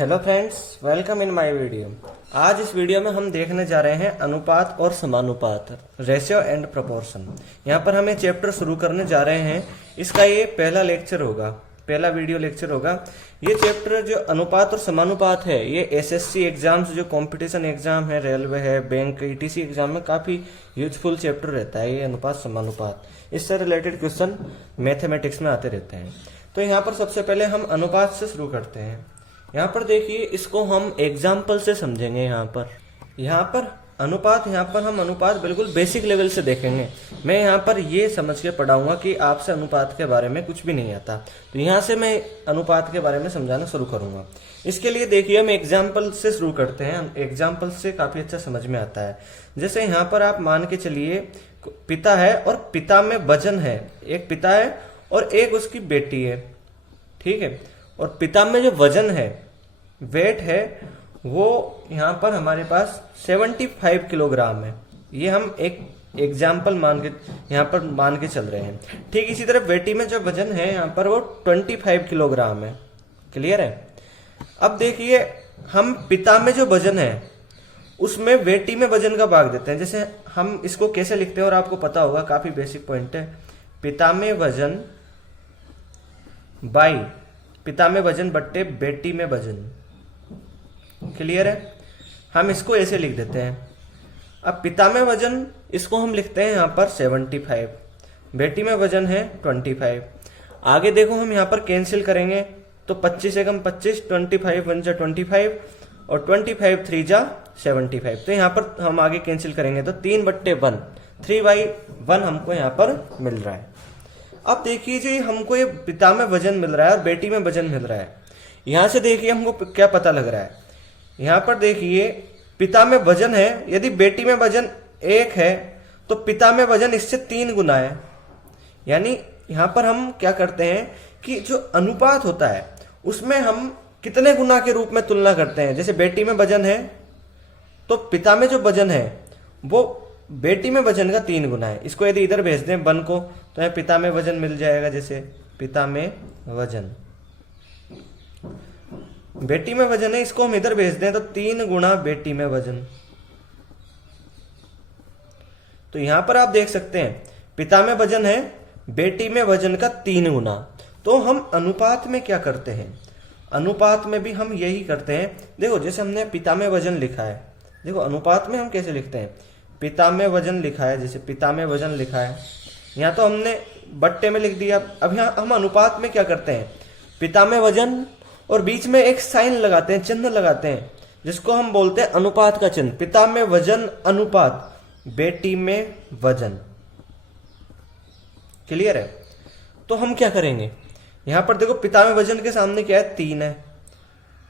Hello friends, welcome in my video. आज इस video में हम देखने जा रहे हैं अनुपात और समानुपात, रेशियो एंड प्रोपोर्शन। यहाँ पर हम ये चैप्टर शुरू करने जा रहे हैं। इसका ये पहला लेक्चर होगा, पहला वीडियो लेक्चर होगा। ये चैप्टर जो अनुपात और समानुपात है, ये एसएससी एग्जाम्स, जो कंपटीशन एग्जाम है, रेलवे है, बैंक, ईटीसी एग्जाम में काफी यूजफुल चैप्टर रहता है ये अनुपात समानुपात। इससे रिलेटेड क्वेश्चन मैथमेटिक्स में आते रहते हैं। तो यहाँ पर सबसे पहले हम अनुपात से शुरू करते हैं। यहाँ पर देखिए, इसको हम एग्जाम्पल से समझेंगे। यहाँ पर अनुपात, यहाँ पर हम अनुपात बिल्कुल बेसिक लेवल से देखेंगे। मैं यहाँ पर ये समझ के पढ़ाऊंगा कि आपसे अनुपात के बारे में कुछ भी नहीं आता, तो यहाँ से मैं अनुपात के बारे में समझाना शुरू करूंगा। इसके लिए देखिए, हम एग्जाम्पल से शुरू करते हैं। एग्जाम्पल से काफी अच्छा समझ में आता है। जैसे यहाँ पर आप मान के चलिए, पिता है और पिता में वजन है। एक पिता है और एक उसकी बेटी है, ठीक है। और पिता में जो वजन है, वेट है, वो यहाँ पर हमारे पास 75 किलोग्राम है। ये हम एक एग्जाम्पल यहाँ पर मान के चल रहे हैं। ठीक इसी तरह बेटी में जो वजन है यहाँ पर, वो 25 किलोग्राम है। क्लियर है। अब देखिए, हम पिता में जो वजन है उसमें बेटी में वजन का भाग देते हैं। जैसे हम इसको कैसे लिखते हैं, और आपको पता होगा, काफी बेसिक पॉइंट है। पिता में वजन बाई पिता में वजन बट्टे बेटी में वजन। क्लियर है। हम इसको ऐसे लिख देते हैं। अब पिता में वजन, इसको हम लिखते हैं यहाँ पर 75, बेटी में वजन है 25। आगे देखो, हम यहाँ पर कैंसिल करेंगे तो 25 से कम 25, 25 1 जा 25 और 25 3 जा 75। तो यहाँ पर हम आगे कैंसिल करेंगे तो 3/1, 3/1 हमको यहाँ पर मिल रहा है। अब देखिए जी, हमको ये पिता में वजन मिल रहा है और बेटी में वजन मिल रहा है। यहां से देखिए हमको क्या पता लग रहा है। यहां पर देखिए, पिता में वजन है, यदि बेटी में वजन 1 है तो पिता में वजन इससे 3 गुना है। यानी यहां पर हम क्या करते हैं कि जो अनुपात होता है उसमें हम कितने गुना के रूप में तुलना करते हैं। जैसे बेटी में वजन है तो पिता में जो वजन है वो बेटी में वजन का 3 गुना है। इसको यदि इधर भेज दें 1 को, तो यहाँ पिता में वजन मिल जाएगा। जैसे पिता में वजन, बेटी में वजन है, इसको हम इधर भेज दें तो 3 गुना बेटी में वजन। तो यहां पर आप देख सकते हैं, पिता में वजन है, बेटी में वजन का 3 गुना। तो हम अनुपात में क्या करते हैं, अनुपात में भी हम यही करते हैं। देखो, जैसे हमने पिता में वजन लिखा है, देखो अनुपात में हम कैसे लिखते हैं। पिता में वजन लिखा है, जैसे पिता में वजन लिखा है, यहाँ तो हमने बट्टे में लिख दिया। अब यहाँ हम अनुपात में क्या करते हैं, पिता में वजन और बीच में एक साइन लगाते हैं, चिन्ह लगाते हैं, जिसको हम बोलते हैं अनुपात का चिन्ह। पिता में वजन अनुपात बेटी में वजन। क्लियर है। तो हम क्या करेंगे, यहां पर देखो, पिता में वजन के सामने क्या है, 3 है।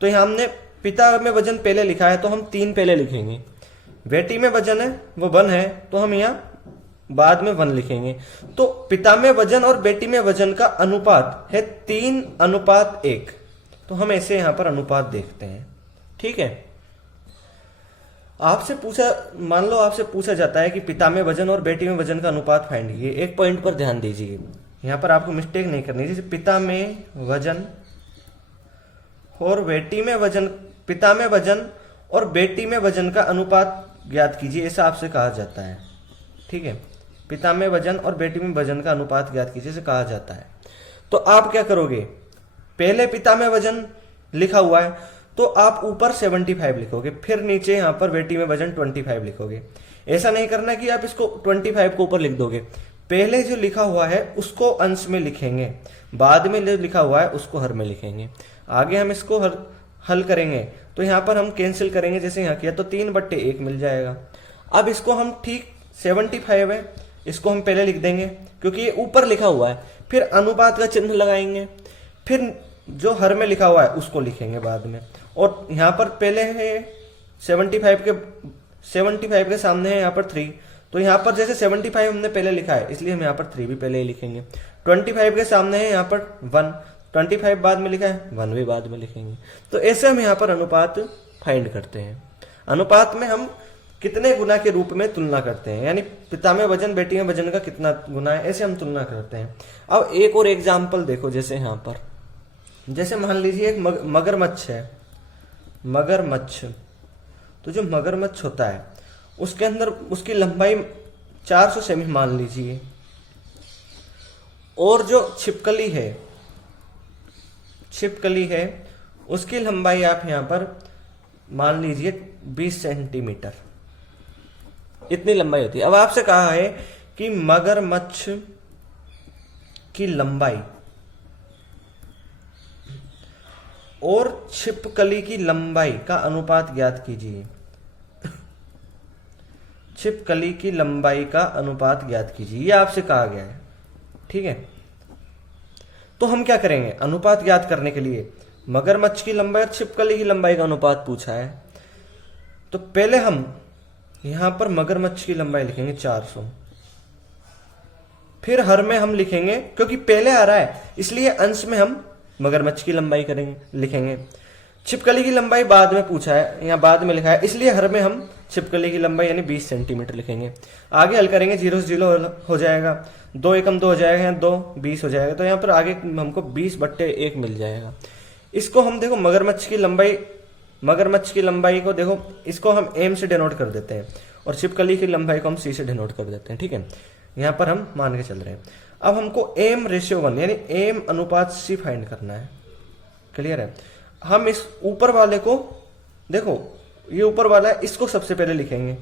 तो यहां हमने पिता में वजन पहले लिखा है तो हम 3 पहले लिखेंगे। बेटी में वजन है, वो 1 है, तो हम यहाँ बाद में 1 लिखेंगे। तो पिता में वजन और बेटी में वजन का अनुपात है 3:1। तो हम ऐसे यहाँ पर अनुपात देखते हैं। ठीक है। आपसे पूछा, मान लो आपसे पूछा जाता है कि पिता में वजन और बेटी में वजन का अनुपात फाइंड कीजिए। एक पॉइंट पर ध्यान दीजिए, यहाँ पर आपको मिस्टेक नहीं करनी। जैसे पिता में वजन और बेटी में वजन, पिता में वजन और बेटी में वजन का अनुपात ज्ञात कीजिए, ऐसा आपसे कहा जाता है। ठीक है। पिता में वजन और बेटी में वजन का अनुपात ज्ञात कीजिए, ऐसे कहा जाता है। तो आप क्या करोगे, पहले पिता में वजन लिखा हुआ है तो आप ऊपर 75 लिखोगे, फिर नीचे यहां पर बेटी में वजन 25 लिखोगे। ऐसा नहीं करना कि आप इसको 25 को ऊपर लिख दोगे। पहले जो लिखा हुआ है उसको अंश में लिखेंगे, बाद में जो लिखा हुआ है उसको हर में लिखेंगे। आगे हम इसको हल करेंगे तो यहाँ पर हम कैंसिल करेंगे, जैसे यहाँ किया, तो 3/1 मिल जाएगा। अब इसको हम, ठीक 75 है, इसको हम पहले लिख देंगे क्योंकि ये ऊपर लिखा हुआ है। फिर अनुपात का चिन्ह लगाएंगे, फिर जो हर में लिखा हुआ है उसको लिखेंगे बाद में। और यहाँ पर पहले है 75 के सामने है यहाँ पर 3, तो यहाँ पर जैसे 75 हमने पहले लिखा है, इसलिए हम यहाँ पर 3 भी पहले ही लिखेंगे। 25 के सामने है यहाँ पर 1, 25 बाद में लिखा है, 1 भी बाद में लिखेंगे। तो ऐसे हम यहाँ पर अनुपात फाइंड करते हैं। अनुपात में हम कितने गुना के रूप में तुलना करते हैं, यानी पिता में वजन बेटी में वजन का कितना गुना है, ऐसे हम तुलना करते हैं। अब एक और एग्जाम्पल देखो, जैसे यहाँ पर, जैसे मान लीजिए एक मगरमच्छ है, मगरमच्छ, तो जो मगरमच्छ होता है उसके अंदर उसकी लंबाई 400 सेमी मान लीजिए, और जो छिपकली है उसकी लंबाई आप यहां पर मान लीजिए 20 सेंटीमीटर, इतनी लंबाई होती है। अब आपसे कहा है कि मगरमच्छ की लंबाई और छिपकली की लंबाई का अनुपात ज्ञात कीजिए। छिपकली की लंबाई का अनुपात ज्ञात कीजिए, ये आपसे कहा गया है। ठीक है, तो हम क्या करेंगे, अनुपात ज्ञात करने के लिए मगरमच्छ की लंबाई और छिपकली की लंबाई का अनुपात पूछा है, तो पहले हम यहां पर मगरमच्छ की लंबाई लिखेंगे 400, फिर हर में हम लिखेंगे, क्योंकि पहले आ रहा है इसलिए अंश में हम मगरमच्छ की लंबाई लिखेंगे। छिपकली की लंबाई बाद में पूछा है, यहाँ बाद में लिखा है, इसलिए हर में हम छिपकली की लंबाई यानी 20 सेंटीमीटर लिखेंगे। आगे हल करेंगे, 0 से 0 हो जाएगा, 2 एकम 2 हो जाएगा, 2 20 हो जाएगा, तो यहाँ पर आगे हमको 20/1 मिल जाएगा। इसको हम देखो मगरमच्छ की लंबाई को देखो, इसको हम एम से डिनोट कर देते हैं और छिपकली की लंबाई को हम सी से डिनोट कर देते हैं। ठीक है, यहाँ पर हम मान के चल रहे हैं। अब हमको m/1 यानी m अनुपात c फाइंड करना है। क्लियर है, हम इस ऊपर वाले को देखो, ये ऊपर वाला है, इसको सबसे पहले लिखेंगे,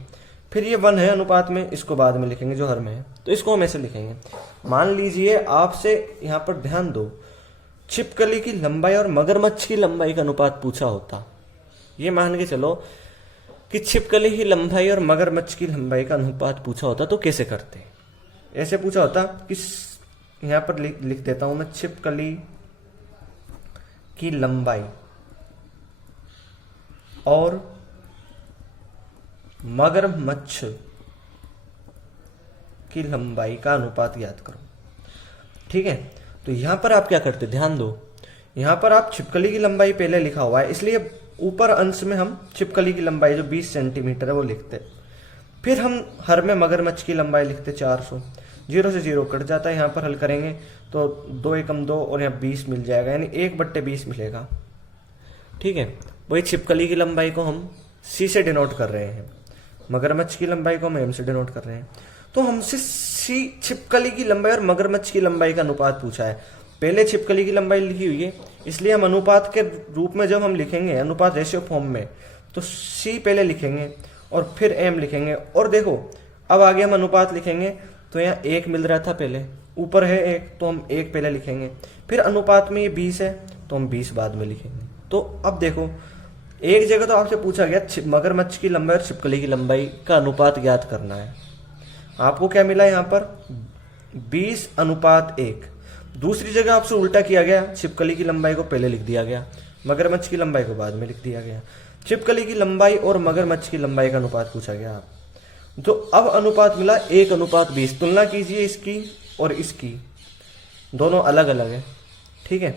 फिर ये 1 है अनुपात में, इसको बाद में लिखेंगे जो हर में है, तो इसको हम ऐसे लिखेंगे। मान लीजिए आपसे यहाँ पर ध्यान दो, छिपकली की लंबाई और मगरमच्छ की लंबाई का अनुपात पूछा होता, ये मान के चलो कि छिपकली की लंबाई और मगरमच्छ की लंबाई का अनुपात पूछा होता, तो कैसे करते? ऐसे पूछा होता कि यहां पर लिख देता हूं मैं, छिपकली की लंबाई और मगरमच्छ की लंबाई का अनुपात याद करो। ठीक है, तो यहां पर आप क्या करते, ध्यान दो, यहां पर आप छिपकली की लंबाई पहले लिखा हुआ है, इसलिए ऊपर अंश में हम छिपकली की लंबाई जो 20 सेंटीमीटर है वो लिखते, फिर हम हर में मगरमच्छ की लंबाई लिखते 400, 0 से 0 कट जाता है, यहाँ पर हल करेंगे तो 2 एकम 2 और यहाँ 20 मिल जाएगा, यानी 1/20 मिलेगा। ठीक है, वही छिपकली की लंबाई को हम सी से डिनोट कर रहे हैं, मगरमच्छ की लंबाई को हम एम से डिनोट कर रहे हैं। तो हमसे छिपकली की लंबाई और मगरमच्छ की लंबाई का अनुपात पूछा है, पहले छिपकली की लंबाई लिखी हुई है, इसलिए हम अनुपात के रूप में जब हम लिखेंगे अनुपात रेशियो फॉर्म में, तो सी पहले लिखेंगे और फिर एम लिखेंगे। और देखो अब आगे हम अनुपात लिखेंगे, तो यहाँ 1 मिल रहा था पहले, ऊपर है 1, तो हम 1 पहले लिखेंगे, फिर अनुपात में ये 20 है तो हम 20 बाद में लिखेंगे। तो अब देखो, एक जगह तो आपसे पूछा गया मगरमच्छ की लंबाई और छिपकली की लंबाई का अनुपात ज्ञात करना है, आपको क्या मिला यहाँ पर 20:1। दूसरी जगह आपसे उल्टा किया गया, छिपकली की लंबाई को पहले लिख दिया गया, मगरमच्छ की लंबाई को बाद में लिख दिया गया। छिपकली की लंबाई और मगरमच्छ की लंबाई का अनुपात पूछा गया आप, तो अब अनुपात मिला 1:20। तुलना कीजिए इसकी और इसकी, दोनों अलग अलग है। ठीक है,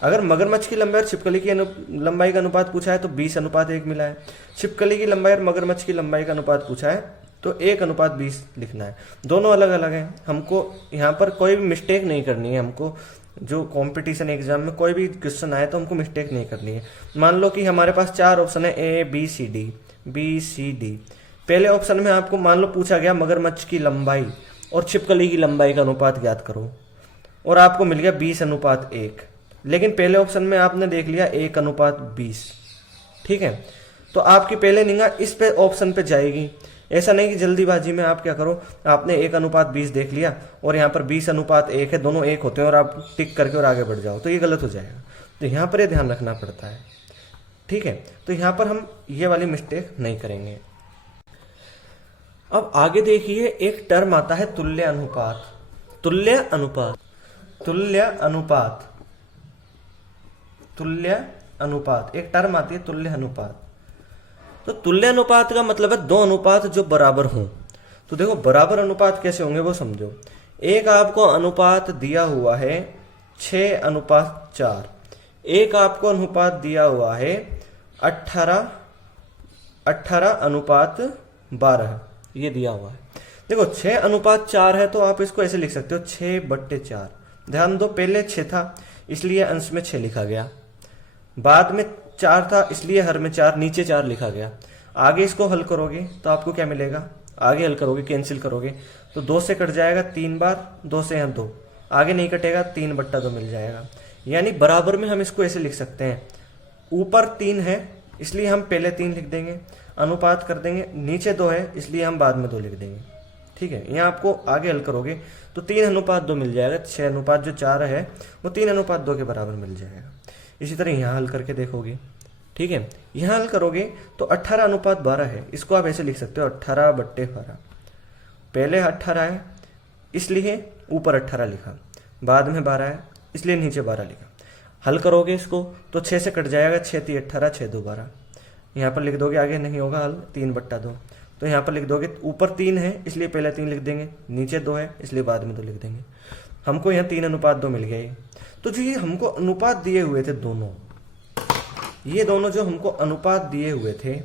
अगर मगरमच्छ की लंबाई और छिपकली की लंबाई का अनुपात पूछा है तो 20:1 मिला है, छिपकली की लंबाई और मगरमच्छ की लंबाई का अनुपात पूछा है तो 1:20 लिखना है, दोनों अलग अलग हैं। हमको यहाँ पर कोई भी मिस्टेक नहीं करनी है, हमको जो कंपटीशन एग्जाम में कोई भी क्वेश्चन आए तो हमको मिस्टेक नहीं करनी है। मान लो कि हमारे पास 4 ऑप्शन है, ABCD। पहले ऑप्शन में आपको मान लो पूछा गया मगरमच्छ की लंबाई और छिपकली की लंबाई का अनुपात ज्ञात करो, और आपको मिल गया 20:1, लेकिन पहले ऑप्शन में आपने देख लिया 1:20। ठीक है, तो आपकी पहले निगाह इस पे ऑप्शन पे जाएगी। ऐसा नहीं कि जल्दीबाजी में आप क्या करो, आपने 1:20 देख लिया और यहाँ पर 20:1 है, दोनों 1 होते हैं और आप टिक करके और आगे बढ़ जाओ, तो ये गलत हो जाएगा। तो यहाँ पर ये ध्यान रखना पड़ता है। ठीक है, तो यहाँ पर हम ये वाली मिस्टेक नहीं करेंगे। अब आगे देखिए, एक टर्म आता है तुल्य अनुपात। एक टर्म आती है तुल्य अनुपात। तो तुल्य अनुपात का मतलब है 2 अनुपात जो बराबर हों। तो देखो बराबर अनुपात कैसे होंगे वो समझो। एक आपको अनुपात दिया हुआ है 6:4, एक आपको अनुपात दिया हुआ है 18:12, ये दिया हुआ है। देखो 6:4 है तो आप इसको ऐसे लिख सकते हो 6/4। ध्यान दो, पहले 6 था इसलिए अंश में 6 लिखा गया, बाद में 4 था इसलिए हर में 4, नीचे 4 लिखा गया। आगे इसको हल करोगे तो आपको क्या मिलेगा, आगे हल करोगे कैंसिल करोगे तो 2 से कट जाएगा 3 बार, 2 से यहाँ 2, आगे नहीं कटेगा 3/2 मिल जाएगा। यानी बराबर में हम इसको ऐसे लिख सकते हैं, ऊपर 3 है इसलिए हम पहले 3 लिख देंगे, अनुपात कर देंगे, नीचे 2 है इसलिए हम बाद में 2 लिख देंगे। ठीक है, यहाँ आपको आगे हल करोगे तो 3:2 मिल जाएगा, 6:4 है वो 3:2 के बराबर मिल जाएगा। इसी तरह यहाँ हल करके देखोगे। ठीक है, यहाँ हल करोगे तो 18:12 है, इसको आप ऐसे लिख सकते हो 18/12। पहले 18 है इसलिए ऊपर 18 लिखा, बाद में 12 है इसलिए नीचे 12 लिखा। हल करोगे इसको तो 6 से कट जाएगा, 6 × 3 = 18, 6 × 2 = 12। यहाँ पर लिख दोगे, आगे नहीं होगा हल, 3/2 तो यहाँ पर लिख दोगे, ऊपर 3 है इसलिए पहले 3 लिख देंगे, नीचे 2 है इसलिए बाद में 2 लिख देंगे। हमको यहाँ 3:2 मिल गया। तो जो ये हमको अनुपात दिए हुए थे दोनों, ये दोनों जो हमको अनुपात दिए हुए थे,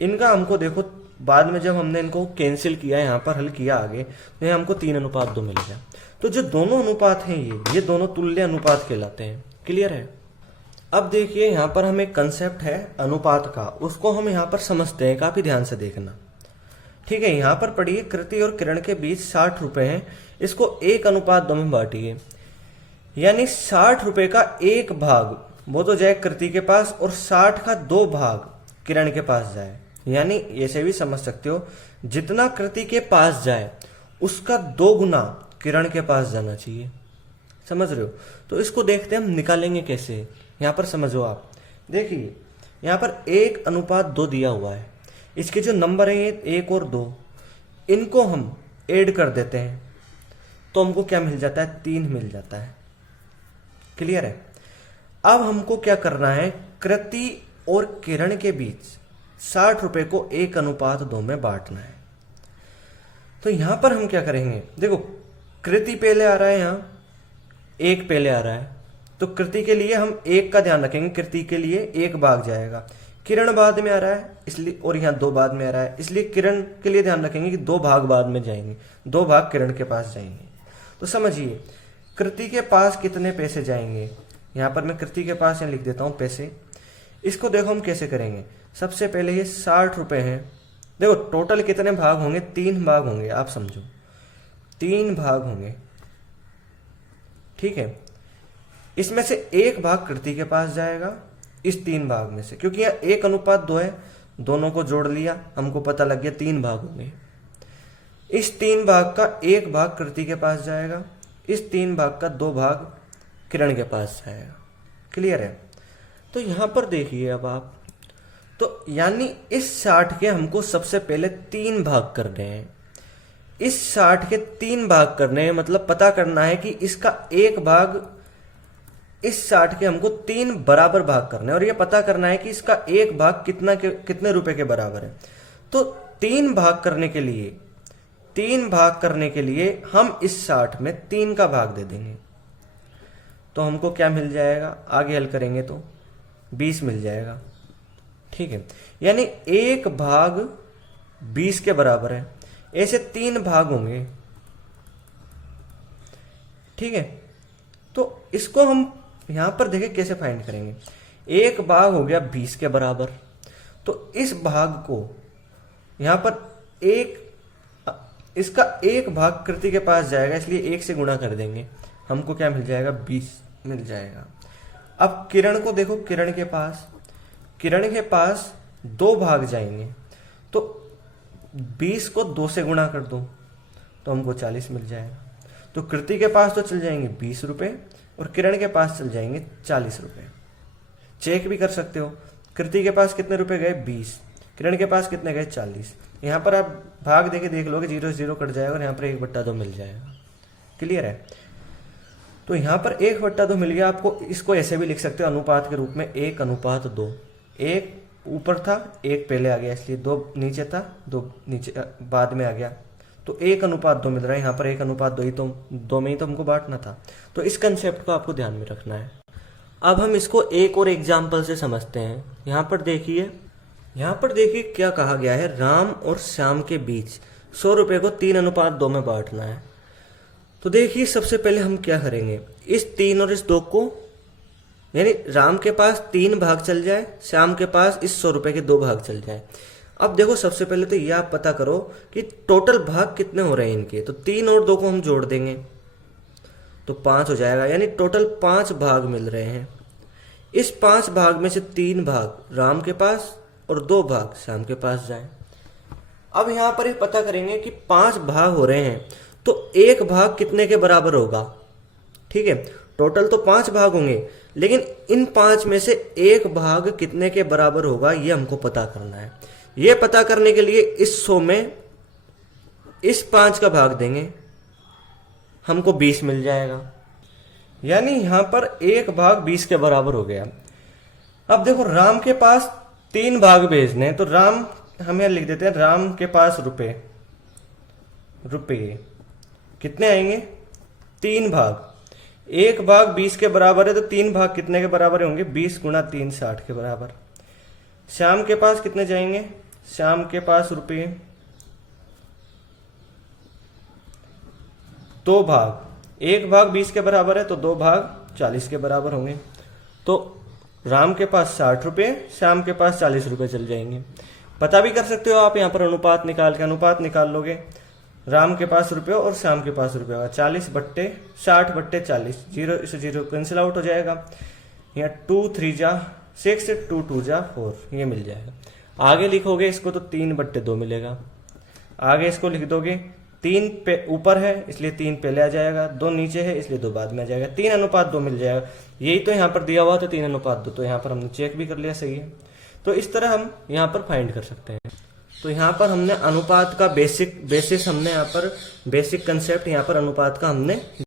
इनका हमको देखो बाद में जब हमने इनको कैंसिल किया, यहाँ पर हल किया आगे, तो यहाँ हमको 3:2 मिल गया। तो जो दोनों अनुपात हैं ये दोनों तुल्य अनुपात कहलाते हैं। क्लियर है? अब देखिए यहाँ पर हमें कंसेप्ट है अनुपात का, उसको हम यहाँ पर समझते हैं, काफी ध्यान से देखना। ठीक है, यहाँ पर पढ़िए, कृति और किरण के बीच 60 रुपए हैं, इसको 1:2 में बांटिए। यानी 60 रुपए का 1 भाग वो तो जाए कृति के पास और 60 का 2 भाग किरण के पास जाए। यानी ऐसे भी समझ सकते हो, जितना कृति के पास जाए उसका 2 गुना किरण के पास जाना चाहिए। समझ रहे हो? तो इसको देखते हैं हम निकालेंगे कैसे। यहाँ पर समझो आप, देखिए यहाँ पर 1:2 दिया हुआ है, इसके जो नंबर है ये 1 और 2, इनको हम ऐड कर देते हैं तो हमको क्या मिल जाता है, 3 मिल जाता है। क्लियर है? अब हमको क्या करना है, कृति और किरण के बीच 60 रुपए को 1:2 में बांटना है। तो यहां पर हम क्या करेंगे, देखो कृति पहले आ रहा है, यहां 1 पहले आ रहा है, तो कृति के लिए हम 1 का ध्यान रखेंगे, कृति के लिए 1 भाग जाएगा। किरण बाद में आ रहा है इसलिए, और यहाँ 2 बाद में आ रहा है इसलिए किरण के लिए ध्यान रखेंगे कि 2 भाग बाद में जाएंगे, 2 भाग किरण के पास जाएंगे। तो समझिए कृति के पास कितने पैसे जाएंगे, यहाँ पर मैं कृति के पास यहाँ लिख देता हूँ पैसे। इसको देखो हम कैसे करेंगे, सबसे पहले ये 60 रुपए हैं, देखो टोटल कितने भाग होंगे, 3 भाग होंगे, आप समझो 3 भाग होंगे। ठीक है, इसमें से 1 भाग कृति के पास जाएगा इस 3 भाग में से, क्योंकि यहाँ 1:2 है, दोनों को जोड़ लिया, हमको पता लग गया 3 भाग होंगे। इस 3 भाग का 1 भाग कृति के पास जाएगा, इस 3 भाग का 2 भाग किरण के पास जाएगा। क्लियर है? तो यहां पर देखिए अब आप, तो यानी इस 60 के हमको सबसे पहले 3 भाग करने हैं। इस 60 के 3 भाग करने हैं, मतलब पता करना है कि इसका 1 भाग, इस 60 के हमको 3 बराबर भाग करने हैं और ये पता करना है कि इसका 1 भाग कितने रुपए के बराबर है। तो 3 भाग करने के लिए हम इस 60 में 3 का भाग दे देंगे, तो हमको क्या मिल जाएगा, आगे हल करेंगे तो 20 मिल जाएगा। ठीक है, यानी 1 भाग 20 के बराबर है, ऐसे 3 भाग होंगे। ठीक है, तो इसको हम यहां पर देखें कैसे फाइंड करेंगे। 1 भाग हो गया 20 के बराबर, तो इस भाग को यहां पर इसका 1 भाग कृति के पास जाएगा, इसलिए 1 से गुणा कर देंगे, हमको क्या मिल जाएगा, 20 मिल जाएगा। अब किरण को देखो, किरण के पास 2 भाग जाएंगे, तो 20 को 2 से गुणा कर दो तो हमको 40 मिल जाएगा। तो कृति के पास तो चल जाएंगे 20 रुपए और किरण के पास चल जाएंगे 40 रुपए। चेक भी कर सकते हो, कृति के पास कितने रुपए गए, 20, किरण के पास कितने गए, 40। यहाँ पर आप भाग देके देख लोगे, 0 से 0 कट जाएगा और यहाँ पर 1/2 मिल जाएगा। क्लियर है? तो यहाँ पर 1/2 मिल गया आपको। इसको ऐसे भी लिख सकते हो अनुपात के रूप में, 1:2। 1 ऊपर था, 1 पहले आ गया, इसलिए 2 नीचे था, 2 नीचे बाद में आ गया, तो 1:2 मिल रहा है। यहाँ पर 1:2 ही तो 2 में ही तो हमको बांटना था। तो इस कंसेप्ट को आपको ध्यान में रखना है। अब हम इसको एक और एग्जाम्पल से समझते हैं। यहाँ पर देखिए क्या कहा गया है, राम और श्याम के बीच 100 रुपए को 3:2 में बांटना है। तो देखिए सबसे पहले हम क्या करेंगे, इस 3 और इस 2 को यानी राम के पास 3 भाग चल जाए, श्याम के पास इस 100 रुपए के 2 भाग चल जाए। अब देखो सबसे पहले तो यह आप पता करो कि टोटल भाग कितने हो रहे हैं इनके। तो 3 और 2 को हम जोड़ देंगे तो 5 हो जाएगा, यानी टोटल 5 भाग मिल रहे हैं। इस 5 भाग में से 3 भाग राम के पास और 2 भाग श्याम के पास जाए। अब यहां पर ये पता करेंगे कि 5 भाग हो रहे हैं तो 1 भाग कितने के बराबर होगा। ठीक है, टोटल तो 5 भाग होंगे, लेकिन इन 5 में से 1 भाग कितने के बराबर होगा ये हमको पता करना है। ये पता करने के लिए इस 100 में इस 5 का भाग देंगे, हमको 20 मिल जाएगा, यानी यहां पर 1 भाग 20 के बराबर हो गया। अब देखो राम के पास 3 भाग भेजने हैं, तो राम हम यहां लिख देते हैं, राम के पास रुपए कितने आएंगे, 3 भाग। 1 भाग 20 के बराबर है तो 3 भाग कितने के बराबर होंगे, 20 गुणा 3 60 के बराबर। श्याम के पास कितने जाएंगे, श्याम के पास रुपये 2 भाग। 1 भाग 20 के बराबर है तो 2 भाग 40 के बराबर होंगे। तो राम के पास 60 रुपये, श्याम के पास 40 रुपये चल जाएंगे। पता भी कर सकते हो आप यहाँ पर अनुपात निकाल के, अनुपात निकाल लोगे, राम के पास रुपये और श्याम के पास रुपये होगा 40/60/40, 0 से 0 कैंसिल आउट हो जाएगा। यहाँ 2 3 जा 6, 2 2 जा 4, ये मिल जाएगा। आगे लिखोगे इसको तो 3/2 मिलेगा। आगे इसको लिख दोगे, 3 पे ऊपर है इसलिए 3 पहले आ जाएगा, 2 नीचे है इसलिए 2 बाद में आ जाएगा, 3:2 मिल जाएगा। यही तो यहाँ पर दिया हुआ था 3:2, तो यहाँ पर हमने चेक भी कर लिया, सही है। तो इस तरह हम यहाँ पर फाइंड कर सकते हैं। तो यहाँ पर हमने अनुपात का बेसिक हमने यहाँ पर बेसिक कंसेप्ट यहाँ पर अनुपात का हमने